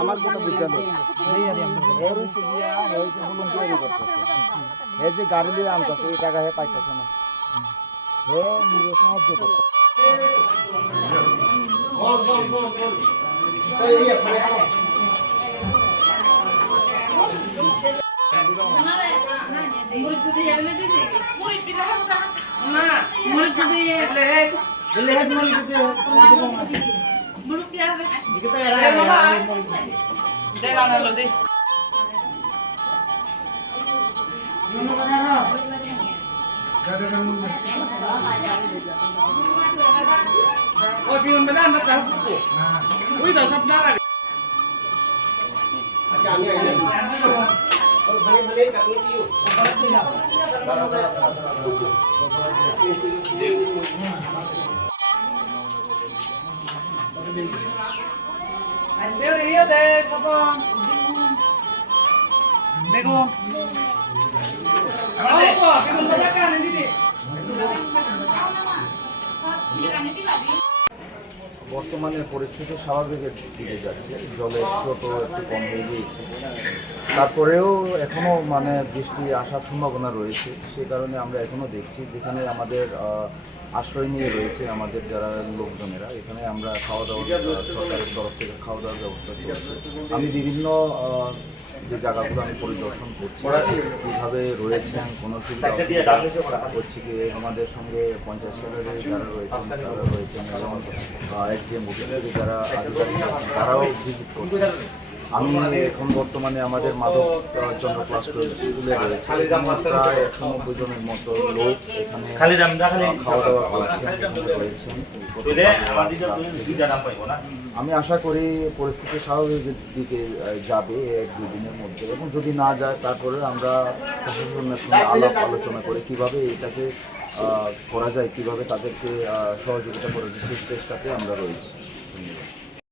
আমার কোনো বিজ্ঞান হে যে গাড়ি নিয়ে আনতেছে এই টাকা হে পাইতেছে না, হে নিজে সাহায্য করতে। বর্তমানে পরিস্থিতি স্বাভাবিকের দিকে যাচ্ছে, জলের স্রোতও একটু কম হয়ে গিয়েছে, তারপরেও এখনও বৃষ্টি আসার সম্ভাবনা রয়েছে। সেই কারণে আমরা এখনও দেখছি যেখানে আমাদের আশ্রয় নিয়ে রয়েছে আমাদের যারা লোকজনেরা, এখানে আমরা খাওয়া দাওয়া সরকারের তরফ থেকে খাওয়া দাওয়ার ব্যবস্থা করছি। আমি বিভিন্ন যে জায়গাগুলো আমি পরিদর্শন করছি কীভাবে রয়েছেন, কোনো সুবিধা হচ্ছে কি আমাদের সঙ্গে পঞ্চায়েত সেক্রেটারি যারা রয়েছেন তারা রয়েছেন এবং এসডিএম অফিসে যারা আধিকারিক আছেন তারাও ভিজিট করছেন। আমি এখন বর্তমানে আমাদের মাধব চন্দ্র ক্লাস স্কুলে রয়েছে, প্রায় 190 জনের মতো লোক এখানে খাওয়া দাওয়া রয়েছেন। আমি আশা করি পরিস্থিতি স্বাভাবিকের দিকে যাবে 1-2 দিনের মধ্যে, এবং যদি না যায় তারপরে আমরা প্রশাসনের সঙ্গে আলাপ আলোচনা করে কিভাবে এটাকে করা যায়, কিভাবে তাদেরকে সহযোগিতা করা যায় সেই চেষ্টাতে আমরা রয়েছি।